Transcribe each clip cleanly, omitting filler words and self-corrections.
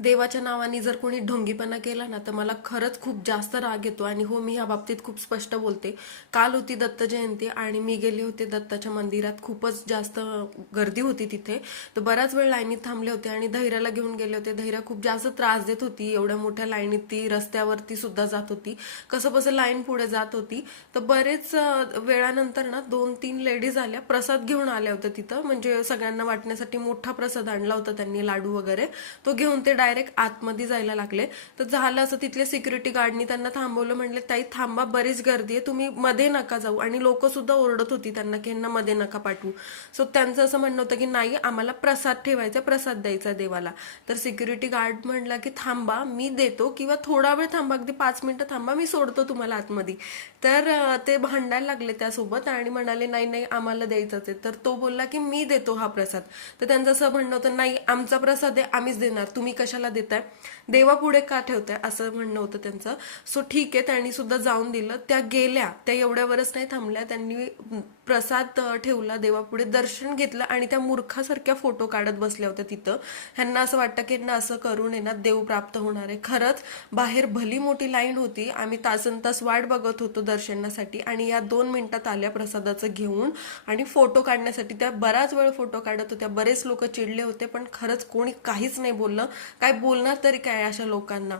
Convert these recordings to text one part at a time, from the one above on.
देवाच्या नावाने जर कोणी ढोंगीपणा केला ना तर मला खरंच खूप जास्त राग येतो. आणि हो, मी ह्या बाबतीत खूप स्पष्ट बोलते. काल होती दत्त जयंती आणि मी गेले होते दत्ताच्या मंदिरात. खूपच जास्त गर्दी होती तिथे. तर बराच वेळ लाईनीत थांबले होते आणि धैर्याला घेऊन गेले होते. धैर्या खूप जास्त त्रास देत होती. एवढ्या मोठ्या लाईनीत ती रस्त्यावरती सुद्धा जात होती. कसं बसं लाईन पुढे जात होती. तर बरेच वेळानंतर ना 2-3 लेडीज आल्या, प्रसाद घेऊन आल्या होत्या तिथं. म्हणजे सगळ्यांना वाटण्यासाठी मोठा प्रसाद आणला होता त्यांनी, लाडू वगैरे. तो घेऊन ते डायरेक्ट आतमध्ये जायला लागले. तर झालं असं, तिथले सिक्युरिटी गार्डनी त्यांना थांबवलं. म्हणले ताई थांबा, बरीच गर्दी आहे, तुम्ही मध्ये नका जाऊ. आणि लोक सुद्धा ओरडत होती त्यांना की यांना मध्ये नका पाठवू. सो त्यांचं असं म्हणणं होतं की नाही, आम्हाला प्रसाद ठेवायचा, प्रसाद द्यायचा देवाला. तर सिक्युरिटी गार्ड म्हणला की थांबा, मी देतो, किंवा थोडा वेळ थांबा, अगदी 5 मिनिटं थांबा, मी सोडतो तुम्हाला आतमध्ये. तर ते भांडायला लागले त्यासोबत आणि म्हणाले नाही नाही, आम्हाला द्यायचंच आहे. तर तो बोलला की मी देतो हा प्रसाद. तर त्यांचं असं म्हणणं होतं, नाही आमचा प्रसाद आहे, आम्हीच देणार, तुम्ही कशाला देताय, देवापुढे का ठेवताय, असं म्हणणं होतं त्यांचं. सो ठीक आहे, त्यांनी सुद्धा जाऊन दिलं. त्या गेल्या, त्या एवढ्यावरच नाही थांबल्या, त्यांनी प्रसाद ठेवला देवापुढे, दर्शन घेतलं आणि त्या मूर्खासारख्या फोटो काढत बसल्या होत्या तिथं. ह्यांना असं वाटतं की ह्यांना असं करून आहे ना देव प्राप्त होणार आहे. खरंच बाहेर भली मोठी लाईन होती, आम्ही तासनतास वाट बघत होतो दर्शनासाठी आणि या 2 मिनिटात आल्या प्रसादाचं घेऊन आणि फोटो काढण्यासाठी. त्या बराच वेळ फोटो काढत होत्या. बरेच लोक चिडले होते, पण खरंच कोणी काहीच नाही बोललं. काय बोलणार तरी काय अशा लोकांना.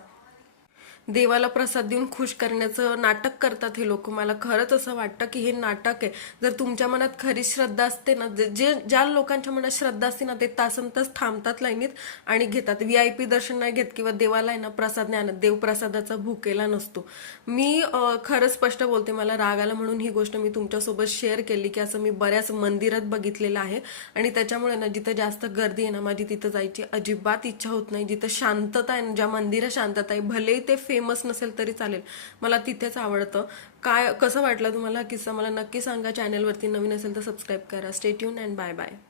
देवाला प्रसाद देऊन खुश करण्याचं नाटक करतात हे लोक. मला खरंच असं वाटतं की हे नाटक आहे. जर तुमच्या मनात खरी श्रद्धा असते ना, जे ज्या लोकांच्या मनात श्रद्धा असते ना, ते तासनतास थांबतात लाईनीत आणि घेतात. VIP दर्शन नाही घेत किंवा देवाला आहे ना प्रसाद नाही आणत. देव प्रसादाचा भुकेला नसतो. मी खरंच स्पष्ट बोलते, मला राग आला म्हणून ही गोष्ट मी तुमच्यासोबत शेअर केली की असं मी बऱ्याच मंदिरात बघितलेलं आहे. आणि त्याच्यामुळे ना जिथं जास्त गर्दी आहे ना, माझी तिथं जायची अजिबात इच्छा होत नाही. जिथं शांतता आहे, ज्या मंदिरात शांतता आहे, भलेही ते फेमस नसेल तरी चालेल, मला तिथेच आवडतं. काय कसं वाटलं तुम्हाला किस्सा मला नक्की सांगा. चॅनलवरती नवीन असेल तर सबस्क्राईब करा. Stay tune and bye bye.